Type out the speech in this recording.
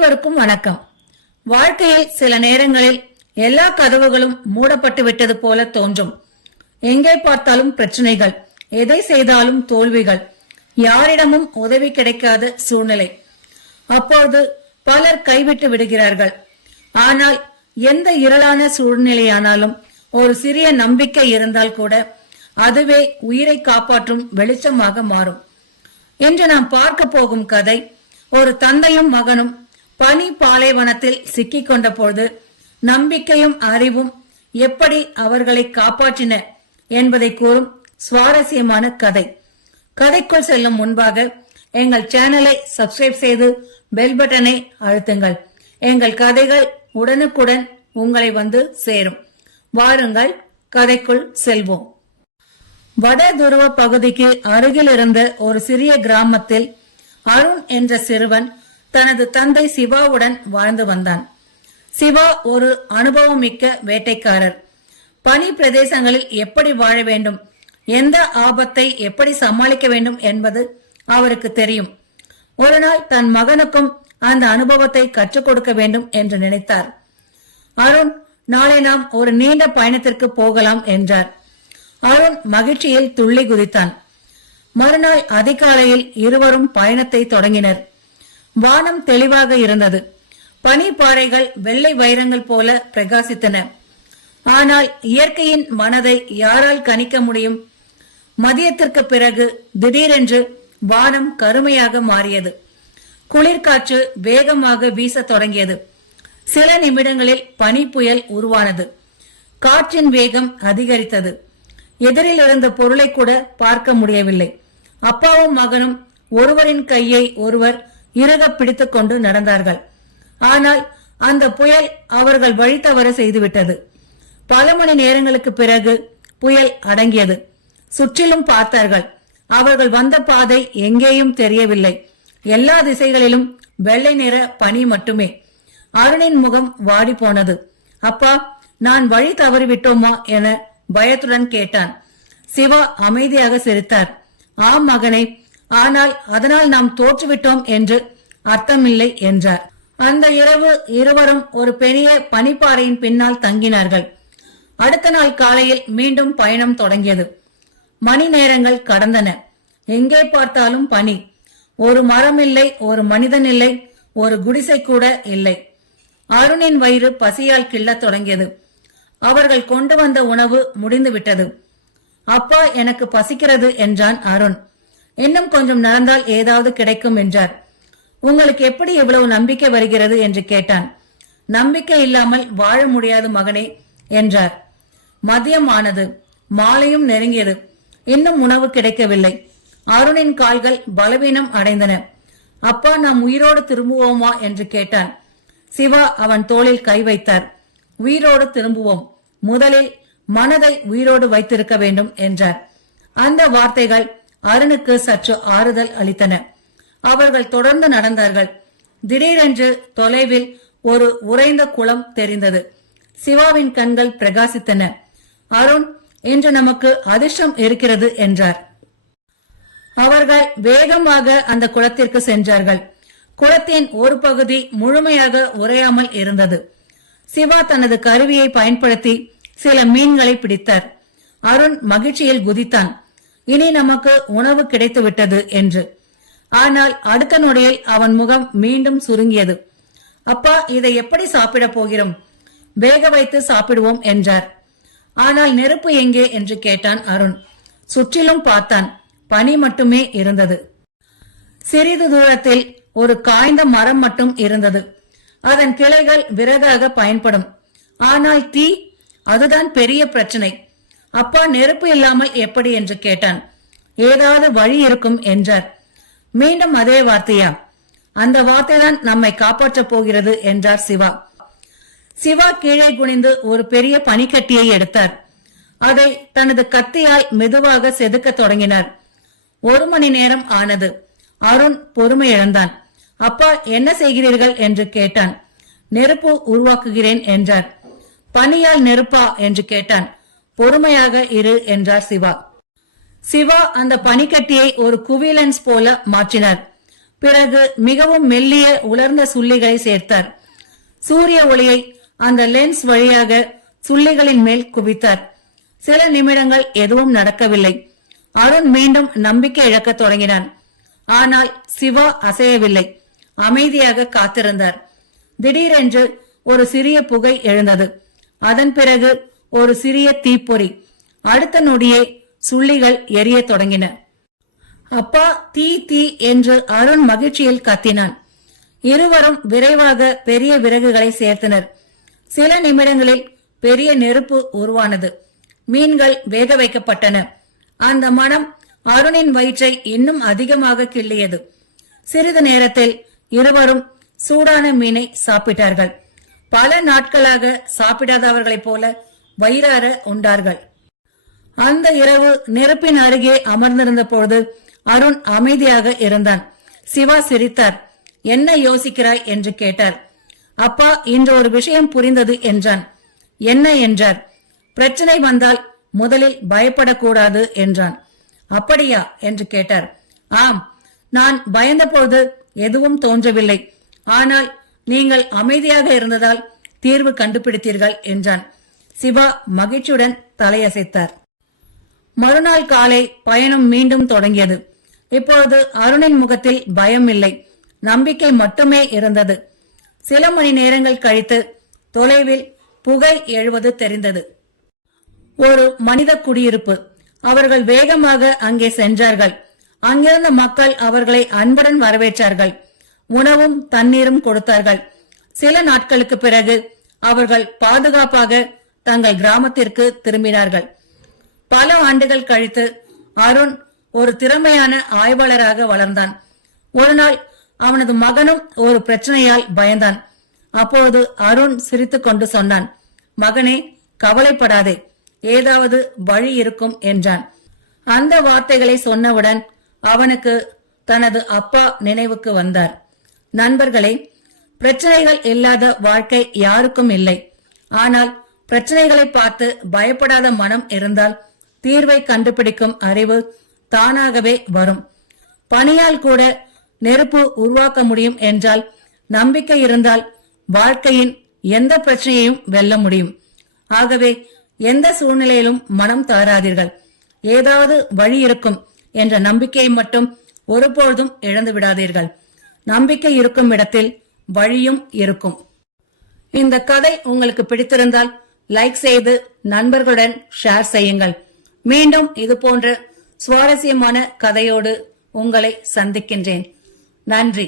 அனைவருக்கும் வணக்கம். வாழ்க்கையில் சில நேரங்களில் எல்லா கதவுகளும் மூடப்பட்டு விட்டது போல தோன்றும். எங்கே பார்த்தாலும் பிரச்சனைகள், எதை செய்தாலும் தோல்விகள், யாரிடமும் உதவி கிடைக்காத சூழ்நிலை. அப்போது பலர் கைவிட்டு விடுகிறார்கள். ஆனால் எந்த இருளான சூழ்நிலையானாலும் ஒரு சிறிய நம்பிக்கை இருந்தால் கூட அதுவே உயிரை காப்பாற்றும் வெளிச்சமாக மாறும். இன்று நாம் பார்க்க போகும் கதை ஒரு தந்தையும் மகனும் பனி பாலைவனத்தில் சிக்கிக் கொண்ட பொழுது நம்பிக்கையும் அறிவும் எப்படி அவர்களை காப்பாற்றின என்பதை கூறும் சுவாரஸ்யமான கதை. கதைக்குள் செல்லும் முன்பாக எங்கள் சேனலை சப்ஸ்கிரைப் செய்து பெல் பட்டனை அழுத்துங்கள். எங்கள் கதைகள் உடனுக்குடன் உங்களை வந்து சேரும். வாருங்கள், கதைக்குள் செல்வோம். வட துருவ பகுதிக்கு அருகில் இருந்த ஒரு சிறிய கிராமத்தில் அருண் என்ற சிறுவன் தனது தந்தை சிவாவுடன் வாழ்ந்து வந்தான். சிவா ஒரு அனுபவம் மிக்க வேட்டைக்காரர். பனி பிரதேசங்களில் எப்படி வாழ வேண்டும், எந்த ஆபத்தை எப்படி சமாளிக்க வேண்டும் என்பது அவருக்கு தெரியும். ஒரு நாள் தன் மகனுக்கும் அந்த அனுபவத்தை கற்றுக் கொடுக்க வேண்டும் என்று நினைத்தார். அருண், நாளை நாம் ஒரு நீண்ட பயணத்திற்கு போகலாம் என்றார். அருண் மகிழ்ச்சியில் துள்ளி குதித்தான். மறுநாள் அதிகாலையில் இருவரும் பயணத்தை தொடங்கினர். வானம் தெளிவாக இருந்தது. பனிப்பாறைகள் வெள்ளை வைரங்கள் போல பிரகாசித்தன. ஆனால் இயற்கையின் மனதை யாரால் கணிக்க முடியும்? மதியத்திற்கு பிறகு திடீரென்று வானம் கருமையாக மாறியது. குளிர்காற்று வேகமாக வீச தொடங்கியது. சில நிமிடங்களில் பனி புயல் உருவானது. காற்றின் வேகம் அதிகரித்தது. எதிரில் இருந்த பொருளை கூட பார்க்க முடியவில்லை. அப்பாவும் மகனும் ஒருவரின் கையை ஒருவர் இறுக பிடித்துக் கொண்டு நடந்தார்கள். ஆனால் அந்த புயல் அவர்கள் வழி தவற செய்துவிட்டது. பல மணி நேரங்களுக்கு பிறகு புயல் அடங்கியது. சுற்றிலும் பார்த்தார்கள். அவர்கள் வந்த பாதை எங்கேயும் தெரியவில்லை. எல்லா திசைகளிலும் வெள்ளை நிற பனி மட்டுமே. அருணின் முகம் வாடி போனது. அப்பா, நான் வழி தவறிவிட்டோமா என பயத்துடன் கேட்டான். சிவா அமைதியாக சிரித்தார். ஆம் மகனே, ஆனால் அதனால் நாம் தோற்றுவிட்டோம் என்று அர்த்தமில்லை என்றார். அந்த இரவு இருவரும் ஒரு பெரிய பனிப்பாறையின் பின்னால் தங்கினார்கள். அடுத்த நாள் காலையில் மீண்டும் பயணம் தொடங்கியது. மணி நேரங்கள் கடந்தன. எங்கே பார்த்தாலும் பனி. ஒரு மரம் இல்லை, ஒரு மனிதன் இல்லை, ஒரு குடிசை கூட இல்லை. அருணின் வயிறு பசியால் கிள்ளத் தொடங்கியது. அவர்கள் கொண்டு வந்த உணவு முடிந்து விட்டது. அப்பா, எனக்கு பசிக்கிறது என்றான் அருண். இன்னும் கொஞ்சம் நடந்தால் ஏதாவது கிடைக்கும் என்றார். உங்களுக்கு எப்படி இவ்வளவு நம்பிக்கை வருகிறது என்று கேட்டான். நம்பிக்கை இல்லாமல் வாழ முடியாது மகனே என்றார். மதியம் ஆனது. மாலையும் நெருங்கியது. இன்னும் உணவு கிடைக்கவில்லை. அருணின் கால்கள் பலவீனம் அடைந்தன. அப்பா, நாம் உயிரோடு திரும்புவோமா என்று கேட்டான். சிவா அவன் தோளில் கை வைத்தார். உயிரோடு திரும்புவோம். முதலில் மனதை உயிரோடு வைத்திருக்க வேண்டும் என்றார். அந்த வார்த்தைகள் அருணுக்கு சற்று ஆறுதல் அளித்தன. அவர்கள் தொடர்ந்து நடந்தார்கள். திடீரென்று தொலைவில் ஒரு உறைந்த குளம் தெரிந்தது. சிவாவின் கண்கள் பிரகாசித்தன. அருண், இன்று நமக்கு அதிர்ஷ்டம் இருக்கிறது என்றார். அவர்கள் வேகமாக அந்த குளத்திற்கு சென்றார்கள். குளத்தின் ஒரு பகுதி முழுமையாக உறையாமல் இருந்தது. சிவா தனது கருவியை பயன்படுத்தி சில மீன்களை பிடித்தார். அருண் மகிழ்ச்சியில் குதித்தான். இனி நமக்கு உணவு கிடைத்து விட்டது என்று. ஆனால் அடுத்த நொடியில் அவன் முகம் மீண்டும் சுருங்கியது. அப்பா, இதை எப்படி சாப்பிட போகிறோம்? வேக வைத்து சாப்பிடுவோம் என்றார். ஆனால் நெருப்பு எங்கே என்று கேட்டான் அருண். சுற்றிலும் பார்த்தான். பனி மட்டுமே இருந்தது. சிறிது தூரத்தில் ஒரு காய்ந்த மரம் மட்டும் இருந்தது. அதன் கிளைகள் விறகாக பயன்படும். ஆனால் தீ, அதுதான் பெரிய பிரச்சனை. அப்பா, நெருப்பு இல்லாமல் எப்படி என்று கேட்டான். ஏதாவது வழி இருக்கும் என்றார். மீண்டும் அதே வார்த்தையா? அந்த வார்த்தைதான் நம்மை காப்பாற்றப் போகிறது என்றார் சிவா. சிவா கீழே குனிந்து ஒரு பெரிய பனிக்கட்டியை எடுத்தார். அதை தனது கத்தியால் மெதுவாக செதுக்க தொடங்கினார். 1 மணி நேரம் ஆனது. அருண் பொறுமை இழந்தான். அப்பா, என்ன செய்கிறீர்கள் என்று கேட்டான். நெருப்பு உருவாக்குகிறேன் என்றார். பனியால் நெருப்பா என்று கேட்டான். பொறுமையாக இரு என்றார் சிவா. சிவா அந்த பனிக்கட்டியை ஒரு குவிலன்ஸ் போல மாற்றினார். பிறகு மிகவும் மெல்லிய உலர்ந்த சுள்ளிகளை சேர்த்தார். சூரிய ஒளியை அந்த லென்ஸ் வழியாக சுள்ளிகளின் மேல் குவித்தார். சில நிமிடங்கள் எதுவும் நடக்கவில்லை. அருண் மீண்டும் நம்பிக்கை இழக்க தொடங்கினான். ஆனால் சிவா அசையவில்லை. அமைதியாக காத்திருந்தார். திடீரென்று ஒரு சிறிய புகை எழுந்தது. அதன் பிறகு ஒரு சிறிய தீப்பொறி. அடுத்த நொடியே சுள்ளிகள் எரிய தொடங்கின. அப்பா, தீ தீ என்று அருண் மகிழ்ச்சியில் கத்தினான். இருவரும் விரைவாக பெரிய விறகுகளை சேர்த்தனர். சில நிமிடங்களில் பெரிய நெருப்பு உருவானது. மீன்கள் வேக வைக்கப்பட்டன. அந்த மனம் அருணின் வயிற்றை இன்னும் அதிகமாக கிள்ளியது. சிறிது நேரத்தில் இருவரும் சூடான மீனை சாப்பிட்டார்கள். பல நாட்களாக சாப்பிடாதவர்களைப் போல வயிறார உண்டார்கள். அந்த இரவு நெருப்பின் அருகே அமர்ந்திருந்த போது அருண் அமைதியாக இருந்தான். சிவா சிரித்தார். என்ன யோசிக்கிறாய் என்று கேட்டார். அப்பா, இன்று ஒரு விஷயம் புரிந்தது என்றான். என்ன என்றார். பிரச்சனை வந்தால் முதலில் பயப்படக்கூடாது என்றான். அப்படியா என்று கேட்டார். ஆம், நான் பயந்தபோது எதுவும் தோன்றவில்லை. ஆனால் நீங்கள் அமைதியாக இருந்ததால் தீர்வு கண்டுபிடித்தீர்கள் என்றான். சிவா மகிழ்ச்சியுடன் தலையசைத்தார். மறுநாள் காலை பயணம் மீண்டும் தொடங்கியது. இப்பொழுது அருணின் முகத்தில் பயம் இல்லை, நம்பிக்கை மட்டுமே இருந்தது. சில மணி நேரங்கள் கழித்து தொலைவில் புகை எழுவது தெரிந்தது. ஒரு மனித குடியிருப்பு. அவர்கள் வேகமாக அங்கே சென்றார்கள். அங்கிருந்த மக்கள் அவர்களை அன்புடன் வரவேற்றார்கள். உணவும் தண்ணீரும் கொடுத்தார்கள். சில நாட்களுக்கு பிறகு அவர்கள் பாதுகாப்பாக தங்கள் கிராமத்திற்கு திரும்பினார்கள். பல ஆண்டுகள் கழித்து அருண் ஒரு திறமையான ஆய்வாளராக வளர்ந்தான். ஒரு நாள் அவனது மகனும் ஒரு பிரச்சனையால் பயந்தான். அப்போது அருண் சிரித்துக் கொண்டு சொன்னான், மகனே, கவலைப்படாதே, ஏதாவது வழி இருக்கும் என்றான். அந்த வார்த்தைகளை சொன்னவுடன் அவனுக்கு தனது அப்பா நினைவுக்கு வந்தார். நண்பர்களே, பிரச்சனைகள் இல்லாத வாழ்க்கை யாருக்கும் இல்லை. ஆனால் பிரச்சனைகளை பார்த்து பயப்படாத மனம் இருந்தால் தீர்வை கண்டுபிடிக்கும் அறிவு தானாகவே வரும். பணியால் கூட நெருப்பு உருவாக்க முடியும் என்றால் நம்பிக்கை இருந்தால் வாழ்க்கையின் எந்த பிரச்சனையையும் வெல்ல முடியும். ஆகவே எந்த சூழ்நிலையிலும் மனம் தாராதீர்கள். ஏதாவது வழி இருக்கும் என்ற நம்பிக்கையை மட்டும் ஒருபொழுதும் இழந்து விடாதீர்கள். நம்பிக்கை இருக்கும் இடத்தில் வழியும் இருக்கும். இந்த கதை உங்களுக்கு பிடித்திருந்தால் லைக் செய்து நண்பர்களுடன் ஷேர் செய்யுங்கள். மீண்டும் இது போன்ற சுவாரஸ்யமான கதையோடு உங்களை சந்திக்கின்றேன். நன்றி.